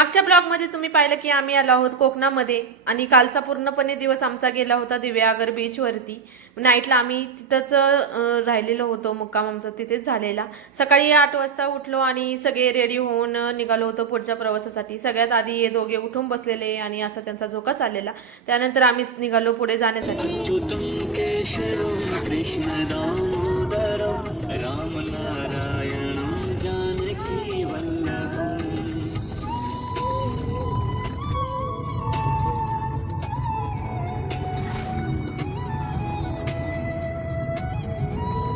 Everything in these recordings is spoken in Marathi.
मागच्या ब्लॉगमध्ये तुम्ही पाहिलं की आम्ही आलो आहोत कोकणामध्ये आणि कालचा पूर्णपणे दिवस आमचा गेला होता दिव्यागर बीचवरती. नाईटला आम्ही तिथंच राहिलेलो होतो, मुक्काम आमचा तिथेच झालेला. सकाळी 8 वाजता उठलो आणि सगळे रेडी होऊन निघालो होतो पुढच्या प्रवासासाठी. सगळ्यात आधी हे दोघे उठून बसलेले आणि असा त्यांचा झोका चाललेला. त्यानंतर आम्ही निघालो पुढे जाण्यासाठी. कृष्ण दामोदर राम नारायण जानकी वल्लभ.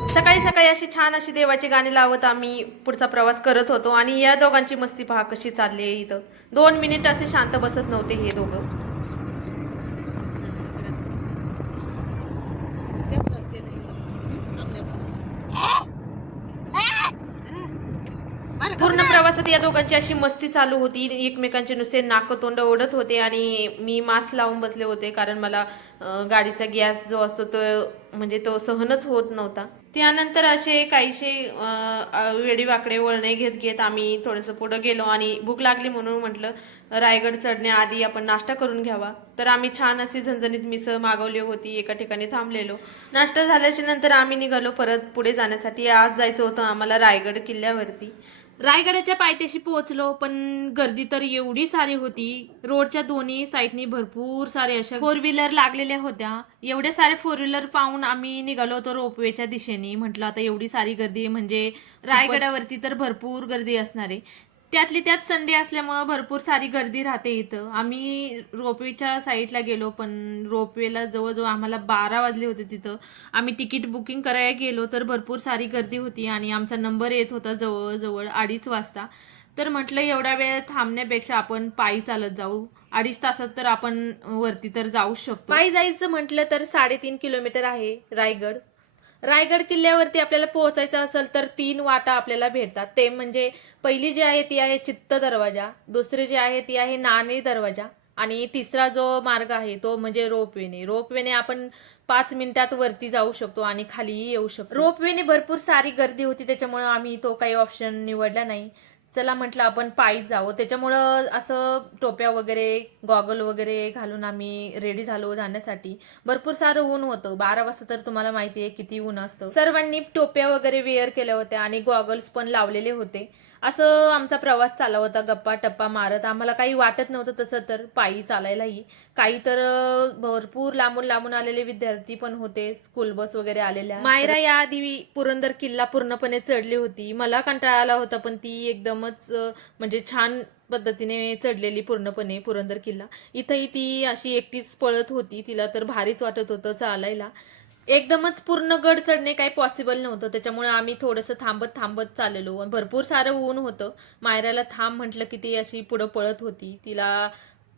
सकाळी सकाळी अशी छान अशी देवाची गाणी लावत आम्ही पुढचा प्रवास करत होतो आणि या दोघांची मस्ती पहा कशी चालली आहे. इथं 2 मिनिट असे शांत बसत नव्हते हे दोघं. पूर्ण प्रवासात या दोघांची अशी मस्ती चालू होती. एकमेकांचे नुसते नाक तोंड ओढत होते आणि मी मास्क लावून बसले होते कारण मला गाडीचा गॅस जो असतो तो म्हणजे तो सहनच होत नव्हता. त्यानंतर असे काहीशे वेडीवाकडे वळणे घेत घेत आम्ही थोडंसं पुढं गेलो आणि भूक लागली म्हणून म्हटलं रायगड चढण्याआधी आपण नाश्ता करून घ्यावा. तर आम्ही छान अशी झणझणीत मिसळ मागवली होती. एका ठिकाणी थांबलेलो. नाश्ता झाल्याच्या नंतर आम्ही निघालो परत पुढे जाण्यासाठी. आज जायचं होतं आम्हाला रायगड किल्ल्यावरती. रायगडाच्या पायथ्याशी पोहोचलो, पण गर्दी तर एवढी सारी होती. रोडच्या दोन्ही साईडनी भरपूर सारे अशा 4 व्हीलर लागलेल्या होत्या. एवढ्या सारे 4 व्हीलर पाहून आम्ही निघालो होतो रोपवेच्या दिशेने. म्हटलं आता एवढी सारी गर्दी म्हणजे रायगडावरती तर भरपूर गर्दी असणार आहे. त्यातली त्यात संडे असल्यामुळं भरपूर सारी गर्दी राहते इथं. आम्ही रोपवेच्या साईडला गेलो, पण रोपवेला जवळजवळ आम्हाला 12 वाजले होते तिथं. आम्ही तिकीट बुकिंग करायला गेलो तर भरपूर सारी गर्दी होती आणि आमचा नंबर येत होता जवळजवळ 2:30 वाजता. तर म्हटलं एवढा वेळ थांबण्यापेक्षा आपण पायी चालत जाऊ. 2.5 तासात तर आपण वरती तर जाऊ शकतो. पायी जायचं म्हटलं तर 3.5 किलोमीटर आहे रायगड. रायगड किल्ल्यावरती आपल्याला पोहोचायचं असेल तर 3 वाटा आपल्याला भेटतात. ते म्हणजे पहिली जी आहे ती आहे चित्त दरवाजा, दुसरी जी आहे ती आहे नाणे दरवाजा आणि तिसरा जो मार्ग आहे तो म्हणजे रोपवेने. रोपवेने आपण 5 मिनिटात वरती जाऊ शकतो आणि खालीही येऊ शकतो. रोपवेने भरपूर सारी गर्दी होती, त्याच्यामुळे आम्ही तो काही ऑप्शन निवडला नाही. चला म्हटलं आपण पायीच जावं. त्याच्यामुळं असं टोप्या वगैरे गॉगल वगैरे घालून आम्ही रेडी झालो जाण्यासाठी. भरपूर सारं ऊन होतं. 12 वाजता तर तुम्हाला माहिती आहे किती ऊन असतं. सर्वांनी टोप्या वगैरे वेअर केल्या होत्या आणि गॉगल्स पण लावलेले होते. असं आमचा प्रवास चालला होता गप्पा टप्पा मारत. आम्हाला काही वाटत नव्हतं तसं तर पायी चालायलाही. काही तर भरपूर लांबून लांबून आलेले विद्यार्थी पण होते, स्कूल बस वगैरे आलेल्या. मायरा या आधी पुरंदर किल्ला पूर्णपणे चढली होती. मला कंटाळा आला होता, पण ती एकदमच म्हणजे छान पद्धतीने चढलेली पूर्णपणे पुरंदर किल्ला. इथंही ती अशी एकटीच पळत होती. तिला तर भारीच वाटत होतं चालायला. एकदमच पूर्ण गड चढणे काही पॉसिबल नव्हतं, त्याच्यामुळे आम्ही थोडंसं थांबत थांबत चाललेलो. भरपूर सारं ऊन होतं. मायराला थांब म्हटलं की ती अशी पुढं पळत होती. तिला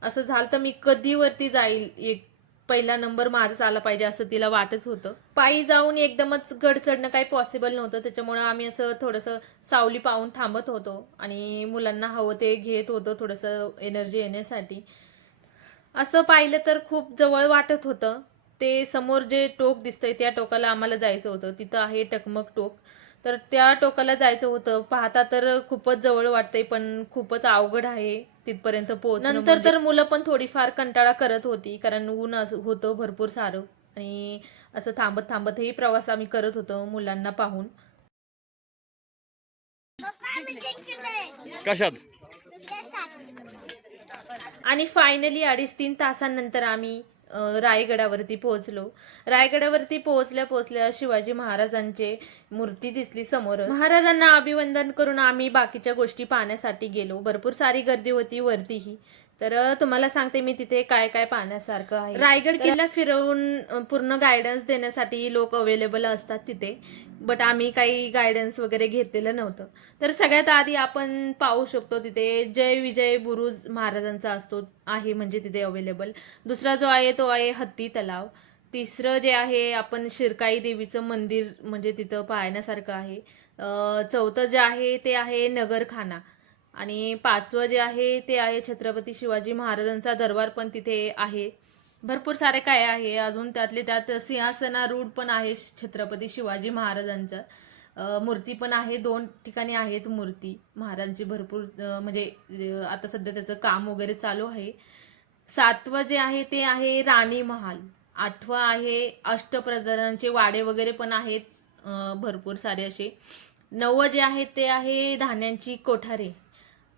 असं झालं तर मी कधी वरती जाईल, एक पहिला नंबर माझाच आला पाहिजे असं तिला वाटत होतं. पायी जाऊन एकदमच गड चढणं काही पॉसिबल नव्हतं, त्याच्यामुळे आम्ही असं थोडंसं सावली पाहून थांबत होतो आणि मुलांना हवं ते घेत होतो थोडंसं एनर्जी येण्यासाठी. असं पाहिलं तर खूप जवळ वाटत होतं. ते समोर जे टोक दिसतंय त्या टोकाला आम्हाला जायचं होतं. तिथं आहे टकमक टोक. तर त्या टोकाला जायचं होतं. पाहता तर खूपच जवळ वाटतंय, पण खूपच अवघड आहे तिथपर्यंत पोहोचणं. नंतर तर मुलं पण थोडीफार कंटाळा करत होती, कारण ऊन होतं भरपूर सारं आणि असं थांबत थांबतही प्रवास आम्ही करत होतो मुलांना पाहून. कशात आणि फायनली 2.5-3 तासांनंतर आम्ही रायगडावरती पोहोचलो. रायगडावरती पोहोचल्या पोहोचल्या शिवाजी महाराजांचे मूर्ती दिसली समोर. महाराजांना अभिवंदन करून आम्ही बाकीच्या गोष्टी पाहण्यासाठी गेलो. भरपूर सारी गर्दी होती वरतीही. तर तुम्हाला सांगते मी तिथे काय काय पाहण्यासारखं आहे. रायगड किल्ला फिरवून पूर्ण गायडन्स देण्यासाठी लोक अवेलेबल असतात तिथे, बट आम्ही काही गायडन्स वगैरे घेतलेलं नव्हतं. तर सगळ्यात आधी आपण पाहू शकतो तिथे जय विजय बुरुज महाराजांचा असतो आहे म्हणजे तिथे अवेलेबल. दुसरा जो आहे तो आहे हत्ती तलाव. तिसरं जे आहे आपण शिरकाई देवीचं मंदिर म्हणजे तिथं पाहण्यासारखं आहे. चौथं जे आहे ते आहे नगरखाना आणि 5वं जे आहे ते आहे छत्रपती शिवाजी महाराजांचा दरबार पण तिथे आहे. भरपूर सारे काय आहे अजून, त्यातले त्यात सिंहासनारूढ पण आहे छत्रपती शिवाजी महाराजांचं. मूर्ती पण आहे, 2 ठिकाणी आहेत मूर्ती महाराजांची भरपूर, म्हणजे आता सध्या त्याचं काम वगैरे चालू आहे. 7वं जे आहे ते आहे राणी महाल. 8वं आहे अष्टप्रधानांचे वाडे वगैरे पण आहेत, भरपूर सारे असे. 9वं जे आहे ते आहे धान्यांची कोठारे.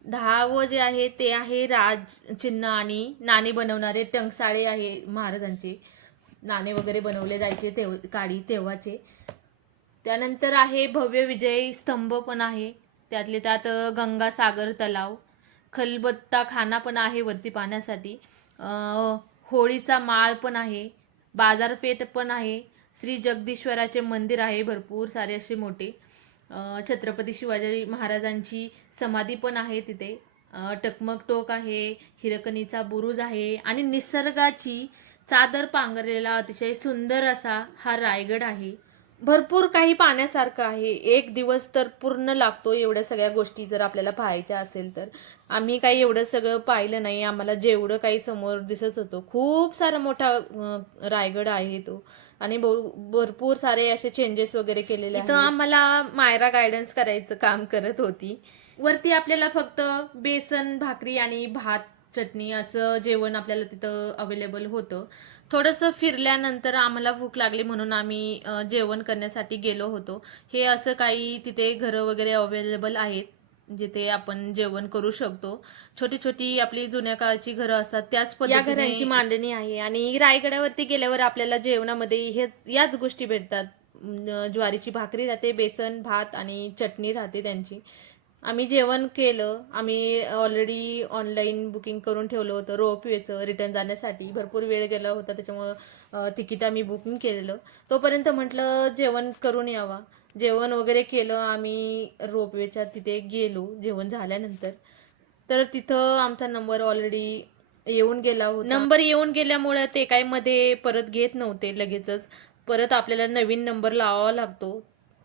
10वं जे आहे ते आहे राज चिन्ह आणि नाणी बनवणारे टंकसाळे आहे महाराजांचे. नाणे वगैरे बनवले जायचे काळी तेव्हाचे. त्यानंतर आहे भव्य विजय स्तंभ पण आहे, त्यातले त्यात गंगासागर तलाव, खलबत्ता खाना पण आहे वरती पाहण्यासाठी. होळीचा माळ पण आहे, बाजारपेठ पण आहे, श्री जगदीश्वराचे मंदिर आहे भरपूर सारे असे मोठे. छत्रपती शिवाजी महाराजांची समाधी पण आहे तिथे. टकमक टोक आहे, हिरकणीचा बुरुज आहे आणि निसर्गाची चादर पांघरलेला अतिशय सुंदर असा हा रायगड आहे. भरपूर काही पाहण्यासारखं आहे. एक दिवस तर पूर्ण लागतो एवढ्या सगळ्या गोष्टी जर आपल्याला पाहायच्या असेल तर. आम्ही काही एवढं सगळं पाहिलं नाही. आम्हाला जेवढं काही समोर दिसत होतं, खूप सारा मोठा रायगड आहे तो. आणि भरपूर सारे असे चेंजेस वगैरे केलेले आहेत. आम्हाला मायरा गायडन्स करायचं काम करत होती. वरती आपल्याला फक्त बेसन भाकरी आणि भात चटणी असं जेवण आपल्याला तिथं अवेलेबल होतं. थोडंसं फिरल्यानंतर आम्हाला भूक लागली म्हणून आम्ही जेवण करण्यासाठी गेलो होतो. हे असं काही तिथे घरं वगैरे अवेलेबल आहेत जिथे आपण जेवण करू शकतो. छोटी छोटी आपली जुन्या काळाची घरं असतात त्याच पद्धतीने या घरांची मांडणी आहे. आणि रायगडावरती गेल्यावर आपल्याला जेवणामध्ये याच गोष्टी भेटतात. ज्वारीची भाकरी राहते, बेसन भात आणि चटणी राहते त्यांची. आम्ही जेवण केलं. आम्ही ऑलरेडी ऑनलाईन बुकिंग करून ठेवलं होतं रोपवेचं रिटर्न जाण्यासाठी. भरपूर वेळ गेला होता त्याच्यामुळं तिकीट आम्ही बुकिंग केलेलं. तोपर्यंत म्हटलं जेवण करून यावा. जेवण वगैरे केलं. आम्ही रोपवेच्या तिथे गेलो जेवण झाल्यानंतर. तर तिथं आमचा नंबर ऑलरेडी येऊन गेला होता. नंबर येऊन गेल्यामुळे ते काय मध्ये परत घेत नव्हते लगेचच. परत आपल्याला नवीन नंबर लावावा लागतो.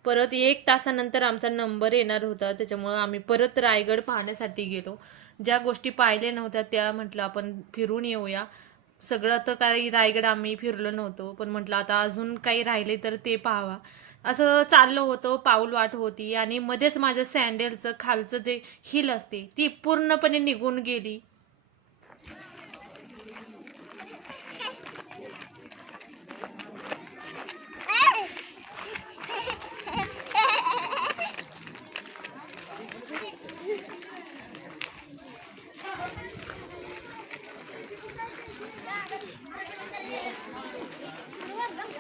परत 1 तासानंतर आमचा नंबर येणार होता, त्याच्यामुळं आम्ही परत रायगड पाहण्यासाठी गेलो. ज्या गोष्टी पाहिल्या नव्हत्या त्या म्हटलं आपण फिरून येऊया. सगळं तर काही रायगड आम्ही फिरलो नव्हतो, पण म्हटलं आता अजून काही राहिले तर ते पाहावा. असं चाललं होतं, पाऊल वाट होती आणि मध्येच माझ्या सँडलचं खालचं जे हिल असते ती पूर्णपणे निघून गेली.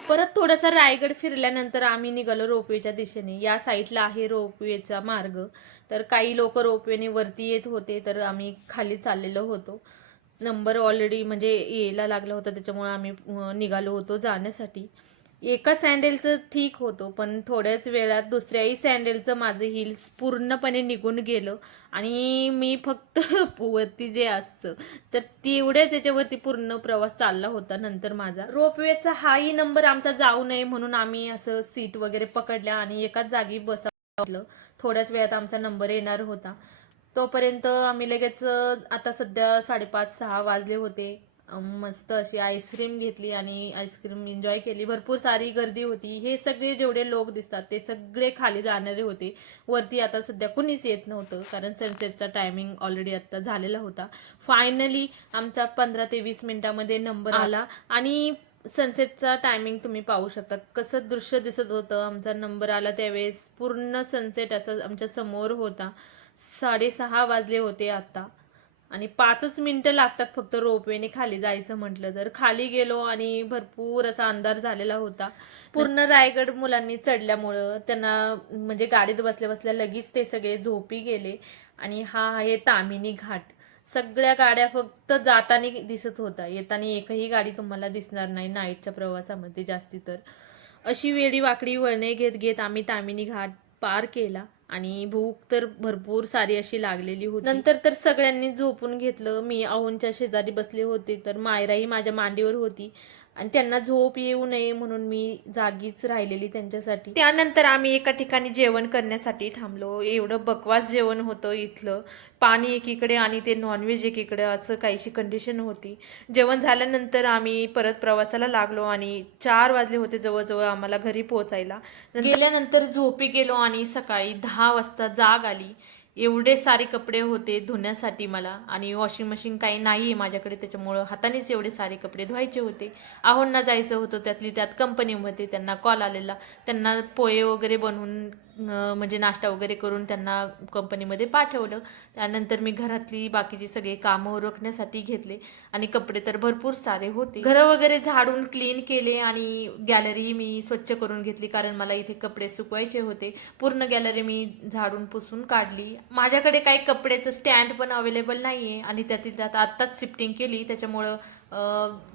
परत थोडासा रायगड फिरल्यानंतर आम्ही निघालो रोपवेच्या दिशेने. या साईडला आहे रोपवेचा मार्ग. तर काही लोक रोपवेने वरती येत होते, तर आम्ही खाली चाललेलो होतो. नंबर ऑलरेडी म्हणजे यायला लागला होता, त्याच्यामुळे आम्ही निघालो होतो जाण्यासाठी. एका सँडलचं ठीक होतं, पण थोड्याच वेळात दुसऱ्याही सँडलचं माझं हिल्स पूर्णपणे निघून गेलं आणि मी फक्त वरती जे असतं तर तेवढ्याच याच्यावरती पूर्ण प्रवास चालला होता. नंतर माझा रोपवेचा हाही नंबर आमचा जाऊ नये म्हणून आम्ही असं सीट वगैरे पकडल्या आणि एकाच जागी बसवलं. थोड्याच वेळात आमचा नंबर येणार होता. तोपर्यंत आम्ही लगेच आता सध्या 5:30-6 वाजले होते. मस्त अशी आईस्क्रीम घेतली आणि आईस्क्रीम एन्जॉय केली. भरपूर सारी गर्दी होती. हे सगळे जेवढे लोक दिसतात ते सगळे खाली जाणारे होते. वरती आता सध्या कुणीच येत नव्हतं, कारण सनसेटचा टायमिंग ऑलरेडी आता झालेला होता. फायनली आमचा 15 ते 20 मिनिटांमध्ये नंबर आला आणि सनसेटचा टायमिंग तुम्ही पाहू शकता कसं दृश्य दिसत होतं. आमचा नंबर आला त्यावेळेस पूर्ण सनसेट असा आमच्या समोर होता. 6:30 वाजले होते आता आणि 5च मिनिटं लागतात फक्त रोपवेने खाली जायचं म्हटलं तर. खाली गेलो आणि भरपूर असा अंधार झालेला होता. पूर्ण रायगड मुलांनी चढल्यामुळं त्यांना म्हणजे गाडीत बसल्या बसल्या लगेच ते सगळे झोपी गेले. आणि हा आहे ताम्हिणी घाट. सगळ्या गाड्या फक्त जाताना दिसत होता, येताना एकही गाडी तुम्हाला दिसणार नाही नाईटच्या प्रवासामध्ये जास्ती तर. अशी वेडी वाकडी वळणे घेत घेत आम्ही ताम्हिणी घाट पार केला आणि भूक तर भरपूर सारी अशी लागलेली होती. नंतर तर सगळ्यांनी झोपून घेतलं. मी आऊंच्या शेजारी बसले होते, तर मायराही माझ्या मांडीवर होती आणि त्यांना झोप येऊ नये म्हणून मी जागीच राहिलेली त्यांच्यासाठी. त्यानंतर आम्ही एका ठिकाणी जेवण करण्यासाठी थांबलो. एवढं बकवास जेवण होतं इथलं. पाणी एकीकडे आणि ते नॉनव्हेज एकीकडे, असं काहीशी कंडिशन होती. जेवण झाल्यानंतर आम्ही परत प्रवासाला लागलो आणि 4 वाजले होते जवळजवळ आम्हाला घरी पोहोचायला. गेल्यानंतर झोपी गेलो आणि सकाळी 10 वाजता जाग आली. एवढे सारे कपडे होते धुण्यासाठी मला, आणि वॉशिंग मशीन काही नाही आहे माझ्याकडे, त्याच्यामुळं हातानेच एवढे सारे कपडे धुवायचे होते. आहोंना जायचं होतं, त्यातली त्यात कंपनीमध्ये त्यांना कॉल आलेला. त्यांना पोहे वगैरे बनवून म्हणजे नाश्ता वगैरे करून त्यांना कंपनीमध्ये पाठवलं. त्यानंतर मी घरातली बाकीची सगळी कामं उरकण्यासाठी घेतले आणि कपडे तर भरपूर सारे होते. घरं वगैरे झाडून क्लीन केले आणि गॅलरी मी स्वच्छ करून घेतली, कारण मला इथे कपडे सुकवायचे होते. पूर्ण गॅलरी मी झाडून पुसून काढली. माझ्याकडे काही कपड्याचं स्टँड पण अवेलेबल नाही आहे आणि त्यातील त्यात आत्ताच शिफ्टिंग केली, त्याच्यामुळं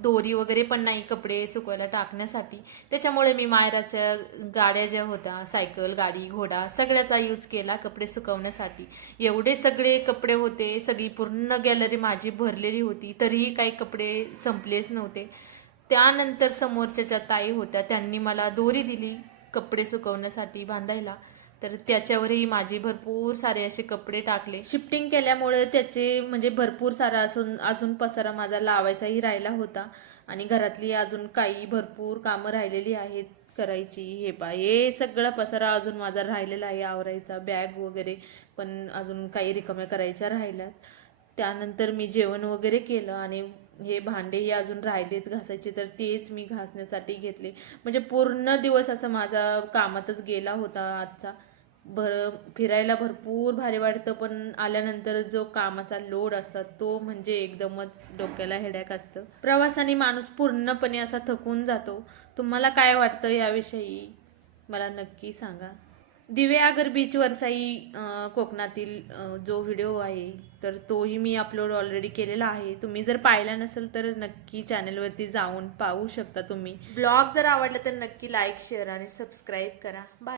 दोरी वगैरे पण नाही कपडे सुकवायला टाकण्यासाठी. त्याच्यामुळे मी मायराच्या गाड्या ज्या होत्या, सायकल, गाडी, घोडा, सगळ्याचा यूज केला कपडे सुकवण्यासाठी. एवढे सगळे कपडे होते, सगळी पूर्ण गॅलरी माझी भरलेली होती, तरीही काही कपडे संपलेच नव्हते. त्यानंतर समोरच्या ज्या ताई होत्या त्यांनी मला दोरी दिली कपडे सुकवण्यासाठी बांधायला, तर त्याच्यावरही माझे भरपूर सारे असे कपडे टाकले. शिफ्टिंग केल्यामुळे त्याचे म्हणजे भरपूर सारा अजून पसारा माझा लावायचाही राहिला होता आणि घरातली अजून काही भरपूर कामं राहिलेली आहेत करायची. हे सगळा पसारा अजून माझा राहिलेला आहे आवरायचा. बॅग वगैरे पण अजून काही रिकाम्या करायच्या राहिल्यात. त्यानंतर मी जेवण वगैरे केलं आणि हे भांडेही अजून राहिलेत घासायचे, तर तेच मी घासण्यासाठी घेतले. म्हणजे पूर्ण दिवस असा माझा कामातच गेला होता आजचा. फिरायला भरपूर भारी वाटतं, पण आल्यानंतर जो कामाचा लोड असतात तो म्हणजे एकदमच डोक्याला हेडॅक असतं. प्रवासाने माणूस पूर्णपणे असा थकून जातो. तुम्हाला काय वाटतं याविषयी मला नक्की सांगा. दिवेआगर बीचवरचाही कोकणातील जो व्हिडिओ आहे तर तोही मी अपलोड ऑलरेडी केलेला आहे. तुम्ही जर पाहिला नसेल तर नक्की चॅनलवरती जाऊन पाहू शकता तुम्ही. ब्लॉग जर आवडला तर नक्की लाईक, शेअर आणि सबस्क्राईब करा. बाय.